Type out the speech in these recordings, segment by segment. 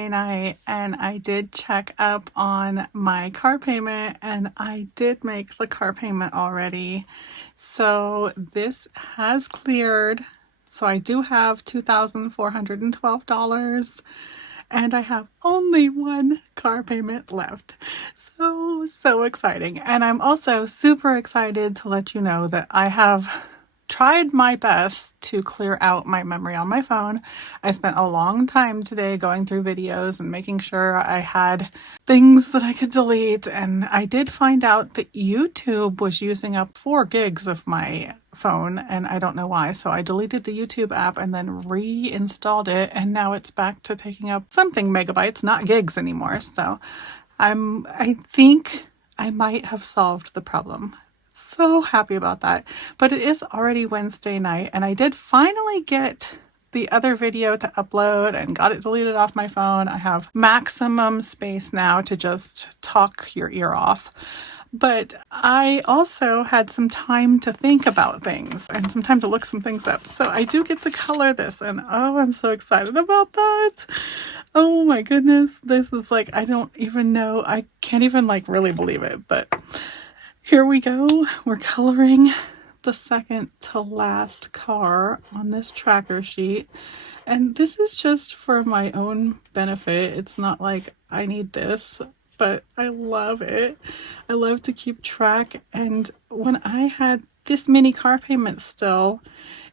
Wednesday night and I did check up on my car payment and I did make the car payment already. So this has cleared. So I do have $2,412 and I have only one car payment left. So exciting. And I'm also super excited to let you know that I have tried my best to clear out my memory on my phone. I spent a long time today going through videos and making sure I had things that I could delete, and I did find out that YouTube was using up 4 gigs of my phone and I don't know why, so I deleted the YouTube app and then reinstalled it, and now it's back to taking up something megabytes, not gigs anymore. So I think I might have solved the problem. So happy about that. But it is already Wednesday night and I did finally get the other video to upload and got it deleted off my phone. I have maximum space now to just talk your ear off. But I also had some time to think about things and some time to look some things up. So I do get to color this and oh, I'm so excited about that. Oh my goodness. This is like, I don't even know. I can't even like really believe it, but here we go. We're coloring the second to last car on this tracker sheet. And this is just for my own benefit. It's not like I need this, but I love it. I love to keep track. And when I had this many car payments still,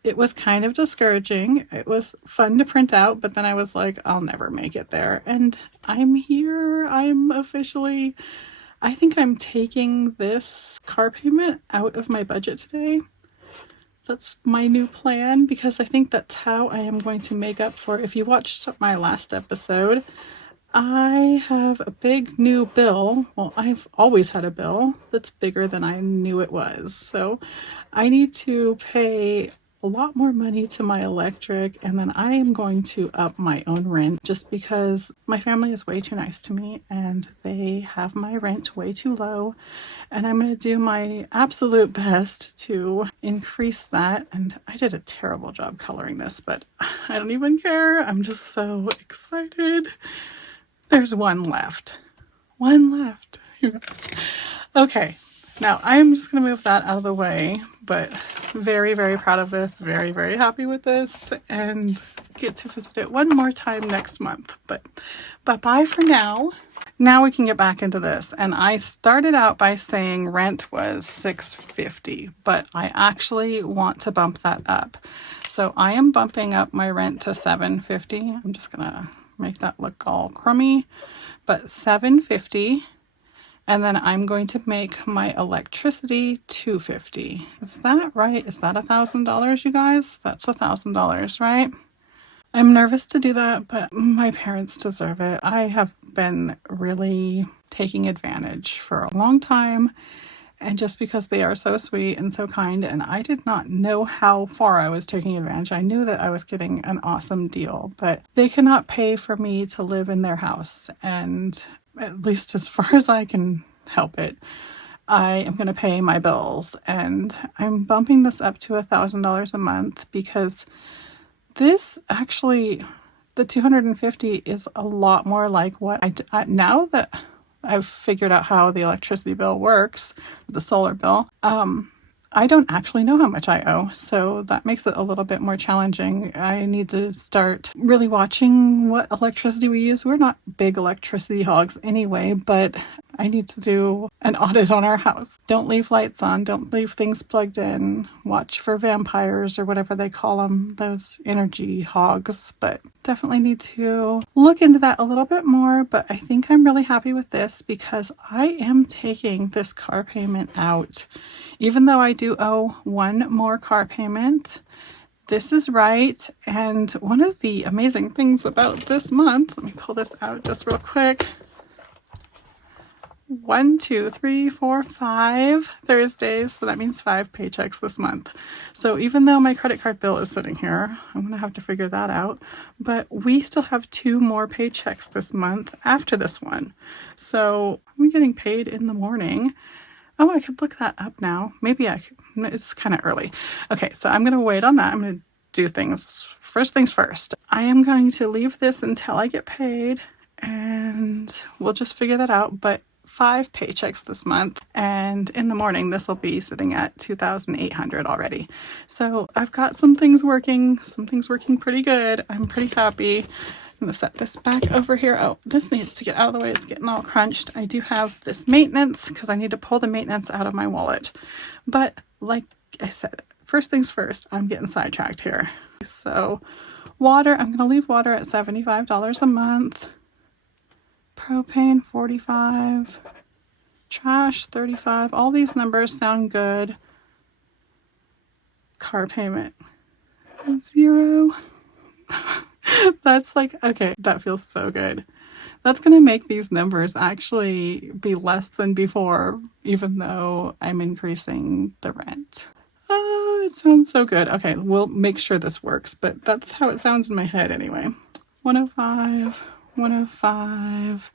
it was kind of discouraging. It was fun to print out, but then I was like, I'll never make it there. And I'm here. I'm officially... I think I'm taking this car payment out of my budget today. That's my new plan because I think that's how I am going to make up for, if you watched my last episode, I have a big new bill. Well, I've always had a bill that's bigger than I knew it was. So I need to pay a lot more money to my electric, and then I am going to up my own rent just because my family is way too nice to me and they have my rent way too low, and I'm going to do my absolute best to increase that. And I did a terrible job coloring this, but I don't even care. I'm just so excited. There's one left. One left. Okay. Now, I'm just going to move that out of the way, but very, very proud of this, very, very happy with this, and get to visit it one more time next month. But bye-bye for now. Now we can get back into this. And I started out by saying rent was $650, but I actually want to bump that up. So I am bumping up my rent to $750. I'm just going to make that look all crummy, but $750. And then I'm going to make my electricity $250. Is that right? Is that $1,000, you guys? That's $1,000, right? I'm nervous to do that, but my parents deserve it. I have been really taking advantage for a long time, and just because they are so sweet and so kind, and I did not know how far I was taking advantage. I knew that I was getting an awesome deal, but they cannot pay for me to live in their house, and at least as far as I can help it, I am going to pay my bills, and I'm bumping this up to $1,000 a month because this actually, the $250 is a lot more like what I now that I've figured out how the electricity bill works, the solar bill, I don't actually know how much I owe, so that makes it a little bit more challenging. I need to start really watching what electricity we use. We're not big electricity hogs anyway, but I need to do an audit on our house. Don't leave lights on, don't leave things plugged in, watch for vampires or whatever they call them, those energy hogs, but definitely need to look into that a little bit more. But I think I'm really happy with this because I am taking this car payment out. Even though I do owe one more car payment, this is right. And one of the amazing things about this month, let me pull this out just real quick. 1, 2, 3, 4, 5 Thursdays. So that means 5 paychecks this month. So even though my credit card bill is sitting here, I'm going to have to figure that out. But we still have 2 more paychecks this month after this one. So I'm getting paid in the morning. Oh, I could look that up now. Maybe I could. It's kind of early. Okay, so I'm going to wait on that. I'm going to do things first. I am going to leave this until I get paid, and we'll just figure that out. But 5 paychecks this month, and in the morning this will be sitting at 2,800 already. So I've got some things working pretty good. I'm pretty happy. I'm gonna set this back over here. Oh, this needs to get out of the way. It's getting all crunched. I do have this maintenance because I need to pull the maintenance out of my wallet. But like I said, first things first, I'm getting sidetracked here. So water, I'm gonna leave water at $75 a month. Propane, $45. Trash, $35. All these numbers sound good. Car payment, $0. That's like, okay, that feels so good. That's gonna make these numbers actually be less than before, even though I'm increasing the rent. Oh, it sounds so good. Okay, we'll make sure this works, but that's how it sounds in my head anyway. 105, 105.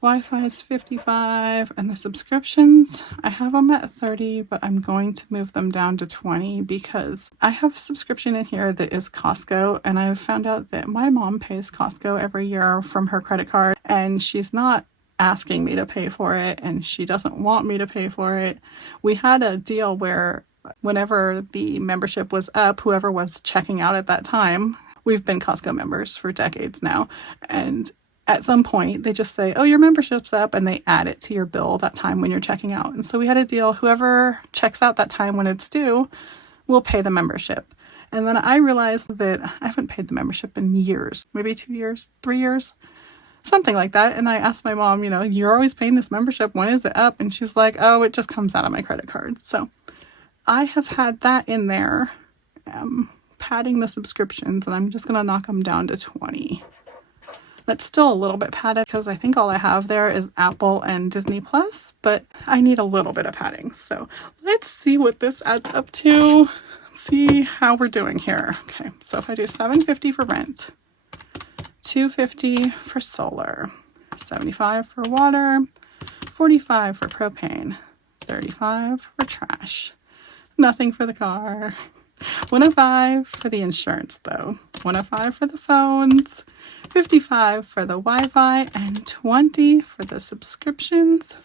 Wi-Fi is 55, and the subscriptions, I have them at 30, but I'm going to move them down to 20 because I have a subscription in here that is Costco, and I've found out that my mom pays Costco every year from her credit card, and she's not asking me to pay for it, and she doesn't want me to pay for it. We had a deal where whenever the membership was up, whoever was checking out at that time, we've been Costco members for decades now, and at some point they just say, oh, your membership's up, and they add it to your bill that time when you're checking out. And so we had a deal, whoever checks out that time when it's due will pay the membership. And then I realized that I haven't paid the membership in years, maybe 2 years, 3 years, something like that. And I asked my mom, you're always paying this membership, when is it up? And she's like, oh, it just comes out of my credit card. So I have had that in there, padding the subscriptions, and I'm just gonna knock them down to 20. That's still a little bit padded because I think all I have there is Apple and Disney Plus, but I need a little bit of padding. So let's see what this adds up to. See how we're doing here. Okay, so if I do $750 for rent, $250 for solar, $75 for water, $45 for propane, $35 for trash, nothing for the car, $105 for the insurance though, $105 for the phones, $55 for the Wi-Fi, and $20 for the subscriptions.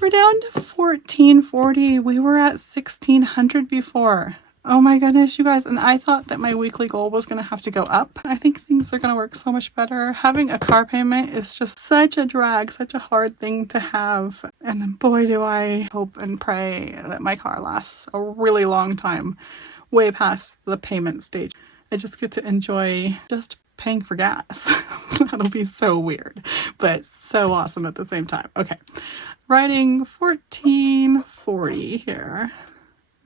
We're down to $1,440. We were at $1,600 before. Oh my goodness, you guys. And I thought that my weekly goal was going to have to go up. I think things are going to work so much better. Having a car payment is just such a drag, such a hard thing to have. And boy, do I hope and pray that my car lasts a really long time, way past the payment stage. I just get to enjoy just paying for gas. That'll be so weird, but so awesome at the same time. Okay, writing $1,440 here.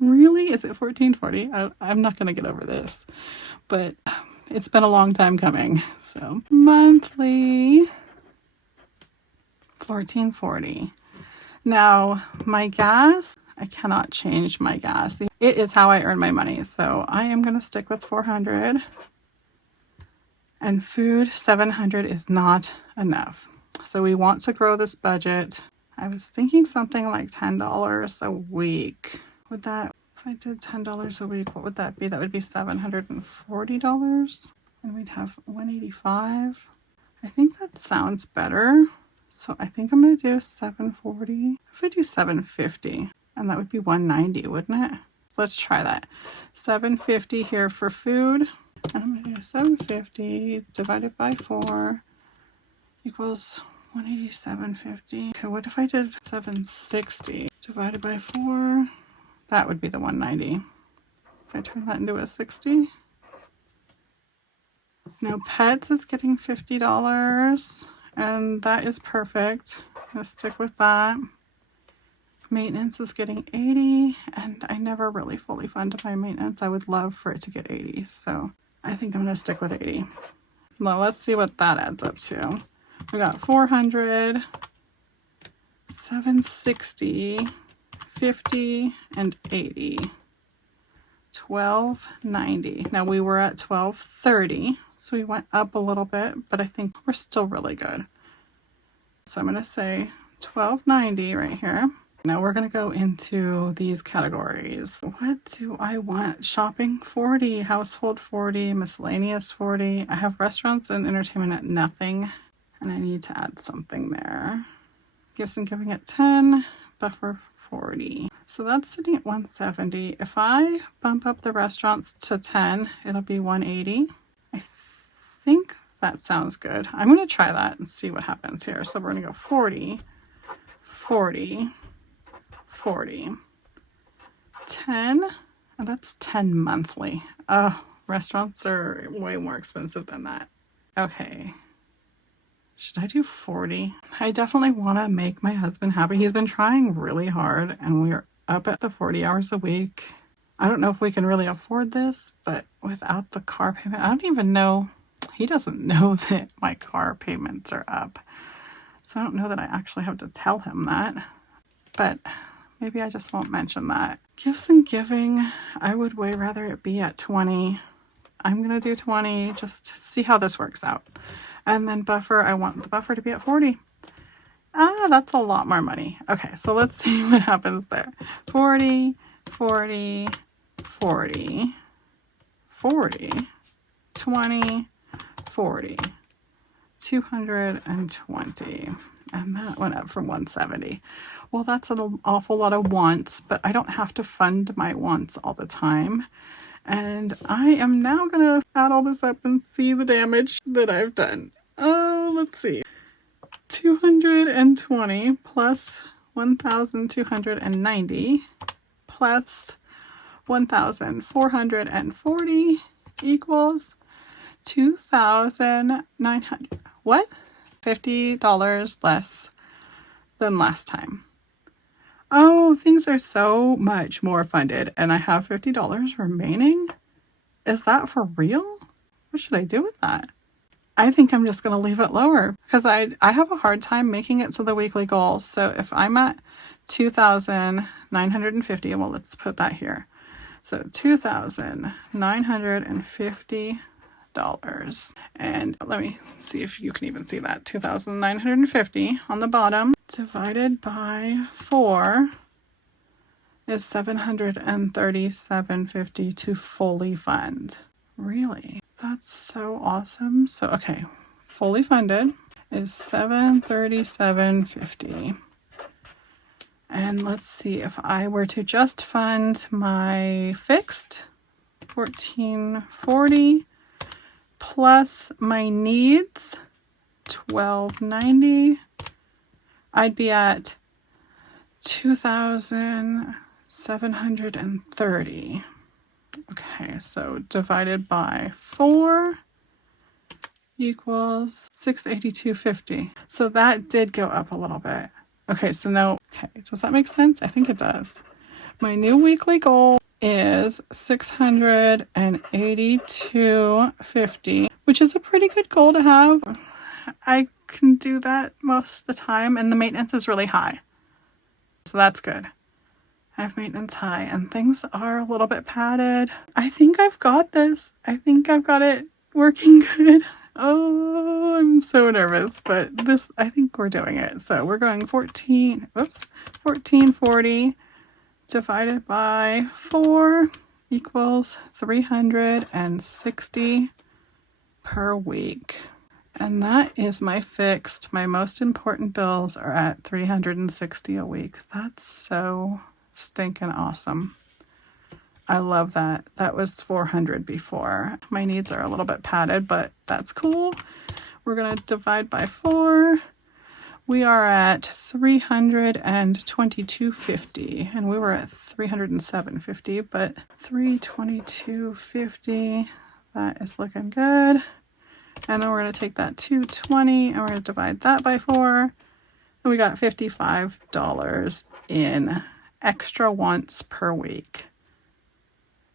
Really? Is it $1,440? I'm not gonna get over this, but it's been a long time coming. So monthly $1,440. Now my gas, I cannot change my gas. It is how I earn my money, so I am gonna stick with $400. And food, $700 is not enough. So we want to grow this budget. I was thinking something like $10 a week. Would that, if I did $10 a week, what would that be? That would be $740, and we'd have $185. I think that sounds better. So I think I'm gonna do $740. If I do $750, and that would be $190, wouldn't it? Let's try that. $750 here for food. And I'm gonna do $750 divided by 4 equals $187.50. Okay, what if I did $760 divided by 4? That would be the $190. If I turn that into a 60. Now pets is getting $50, and that is perfect. I'm gonna stick with that. Maintenance is getting $80, and I never really fully fund my maintenance. I would love for it to get $80, so I think I'm gonna stick with $80. Well, let's see what that adds up to. We got $400, $760, $50, and $80. $12.90. Now we were at $12.30, so we went up a little bit, but I think we're still really good. So I'm gonna say $12.90 right here. Now we're gonna go into these categories. What do I want? Shopping, $40, household $40, miscellaneous $40. I have restaurants and entertainment at nothing. And I need to add something there. Gifts and giving at 10, buffer 40. So that's sitting at 170. If I bump up the restaurants to 10, it'll be 180. I think that sounds good. I'm going to try that and see what happens here. So we're going to go 40, 40, 40, 10. Oh, that's 10 monthly. Oh, restaurants are way more expensive than that. Okay. Should I do 40? I definitely want to make my husband happy. He's been trying really hard and we're up at the 40 hours a week. I don't know if we can really afford this, but without the car payment, I don't even know. He doesn't know that my car payments are up. So I don't know that I actually have to tell him that, but maybe I just won't mention that. Gifts and giving, I would way rather it be at 20. I'm going to do 20 just to see how this works out. And then buffer, I want the buffer to be at 40. That's a lot more money. Okay, so let's see what happens there. 40, 40, 40, 40, 20, 40, 220. And that went up from 170. Well, that's an awful lot of wants, but I don't have to fund my wants all the time. And I am now going to add all this up and see the damage that I've done. Oh, let's see. 220 plus 1,290 plus 1,440 equals 2,900. What? $50 less than last time. Oh, things are so much more funded and I have $50 remaining? Is that for real? What should I do with that? I think I'm just going to leave it lower because I have a hard time making it to the weekly goal. So if I'm at 2,950, well, let's put that here. So $2,950. And let me see if you can even see that. 2,950 on the bottom divided by 4 is 737.50 to fully fund. Really? That's so awesome. So, okay, fully funded is 737.50. And let's see, if I were to just fund my fixed 1440 plus my needs 1290, I'd be at 2,730. Okay, so divided by 4 equals 682.50. So that did go up a little bit. Okay, so now, okay, does that make sense? I think it does. My new weekly goal is 682.50, which is a pretty good goal to have. I can do that most of the time, and the maintenance is really high. So that's good. I have maintenance high and things are a little bit padded. I think I've got this. I think I've got it working good. Oh, I'm so nervous, but this, I think we're doing it. So we're going 1440 divided by 4 equals 360 per week. And that is my fixed. My most important bills are at 360 a week. That's so stinking awesome. I love that. That was 400 before. My needs are a little bit padded, but that's cool. We're going to divide by 4. We are at 322.50 and we were at 307.50, but 322.50, that is looking good. And then we're going to take that 220 and we're going to divide that by 4. And we got $55 in extra wants per week.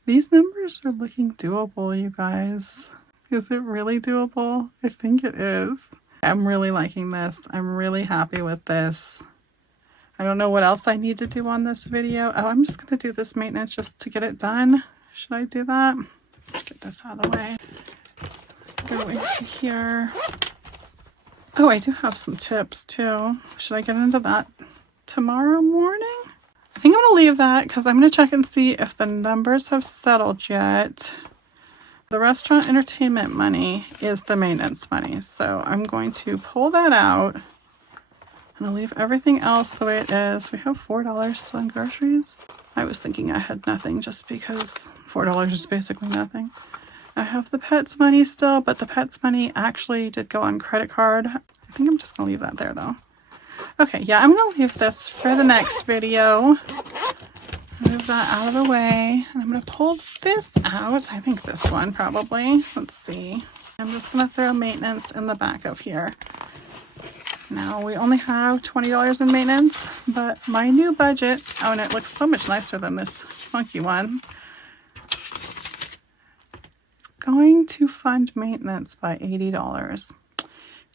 These numbers are looking doable, you guys. Is it really doable? I think it is. I'm really liking this. I'm really happy with this. I don't know what else I need to do on this video. Oh, I'm just going to do this maintenance just to get it done. Should I do that? Get this out of the way. Go into here. Oh, I do have some tips too. Should I get into that tomorrow morning? I think I'm going to leave that because I'm going to check and see if the numbers have settled yet. The restaurant entertainment money is the maintenance money. So I'm going to pull that out. And I'll leave everything else the way it is. We have $4 still in groceries. I was thinking I had nothing just because $4 is basically nothing. I have the pets money still, but the pets money actually did go on credit card. I think I'm just gonna leave that there though. Okay, yeah, I'm gonna leave this for the next video. Move that out of the way. And I'm gonna pull this out. I think this one probably. Let's see. I'm just gonna throw maintenance in the back of here. Now we only have $20 in maintenance, but my new budget, oh, and it looks so much nicer than this funky one, it's going to fund maintenance by $80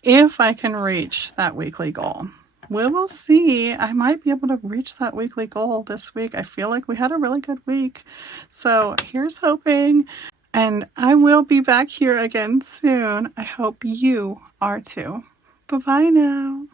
if I can reach that weekly goal. We will see. I might be able to reach that weekly goal this week. I feel like we had a really good week. So here's hoping. And I will be back here again soon. I hope you are too. Bye-bye now.